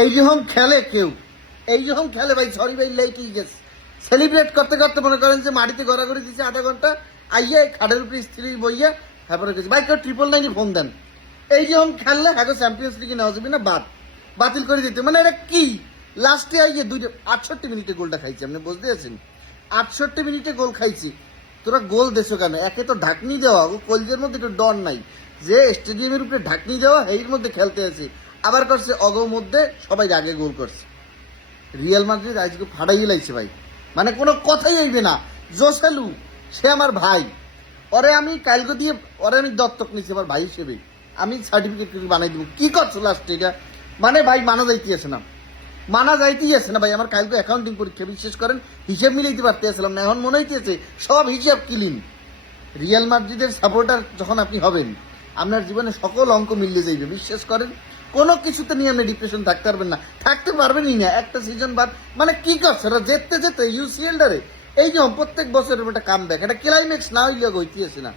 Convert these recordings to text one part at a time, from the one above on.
এই যখন খেলে কেউ, এই যখন খেলে ভাই, সরি ভাই লেট হয়ে গেছে, সেলিব্রেট করতে করতে মনে করেন যে মাটিতে গড়াগড়ি দিচ্ছে আধা ঘন্টা, আইয়া খাটের উপরে স্ত্রী বইয়া তারপরে গেছে ভাই কেউ 999 ফোন দেন। এই যখন খেললে হ্যাঁ চ্যাম্পিয়ন্স লিগে নেওয়া যাবে না, বাতিল করে দিতে, মানে এটা কি? লাস্টে আইয়ে 68 মিনিটে গোলটা খাইছি, আপনি বুঝতে পারছেন? 68 মিনিটে গোল খাইছি। তোরা গোল দেছো কেন? একে তো ঢাকনি দেওয়া, ও কলজের মধ্যে একটু ডর নাই যে স্টেডিয়ামের উপরে ঢাকনি দেওয়া, এর মধ্যে খেলতে আছে। আবার করছে অগো মধ্যে সবাই আগে গোল করছে। রিয়াল মাদ্রিদ আজকে ফাটাই লাইছে ভাই, মানে কোনো কথাই হইবে না। জোসেলু সে আমার ভাই, ওরে আমি কালকে দিয়ে ওরে আমি দত্তক নিচ্ছি আমার ভাই হিসেবে, আমি সার্টিফিকেট বানাই দিব। কি করছো লাস্টে এটা? মানে ভাই মানা যাইতেই আছে না, মানা যাইতেই আছে না ভাই। আমার কালকে অ্যাকাউন্টিং পরীক্ষা, বিশ্বাস করেন হিসেব মিলাইতে পারতে আসলাম না, এখন মনে হইতেছে সব হিসাব ক্লিন। রিয়াল মাদ্রিদের সাপোর্টার যখন আপনি হবেন, আপনার জীবনে সকল অঙ্ক মিলিয়ে যাইবে, বিশ্বাস করেন। কোনো কিছুতে নিয়ে আপনি ডিপ্রেশন থাকতে পারবেন না, থাকতে পারবেনই না একটা সিজন বাদ। মানে কি করছে ওরা যেতে যেতে ইউসিএল ডারে এই যে প্রত্যেক বছরের একটা কাম ব্যাক, একটা ক্লাইম্যাক্স না হইলে হইতেছে না।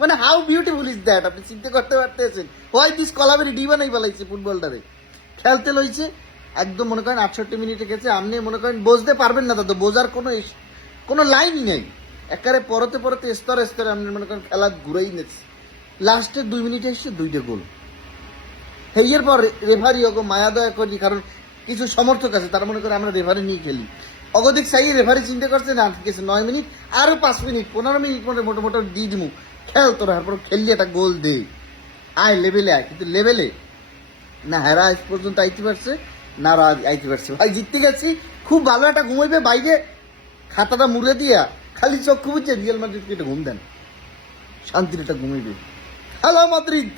মানে হাউ বিউটিফুল ইজ দ্যাট, আপনি চিন্তা করতে পারতেছেন? হোয়াই দিস কলাবেরি ডিবানাই বলাইছে ফুটবলটারে, খেলতে লইছে একদম মনে করেন 68 মিনিটে গেছে। আপনি মনে করেন বুঝতে পারবেন না, দাদা বোঝার কোনো লাইনই নেই। একেবারে পরতে পরতে স্তরে স্তরে আপনি মনে করেন খেলা ঘুরেই নেছে। লাস্টের 2 মিনিটে এসে 2টা গোল। এর পর রেফারি ওকে মায়া দয়া করি, কারণ কিছু সমর্থক আছে তারা মনে করে আমরা রেফারি নিয়ে খেলি। অগদিক চাই রেফারি চিন্তা করছে না, ঠিক আছে 9 মিনিট আরো 5 মিনিট 15 মিনিট মধ্যে মোটামুটি দিয়ে দিমু, খেল তোরা, তারপর খেললি একটা গোল দে, আয় লেভেলে আয়। কিন্তু লেভেলে না, হেরা আজ পর্যন্ত আইতে পারছে না, আইতে পারছে। ভাই জিততে গেছি, খুব ভালো একটা ঘুমাইবে বাইরে, খাতাটা মুড়ে দিয়া খালি চক্ষু বুঝছে রিয়াল মাদ্রিদকে একটা ঘুম দেন, শান্তির একটা ঘুমাইবে। Hello Madrid.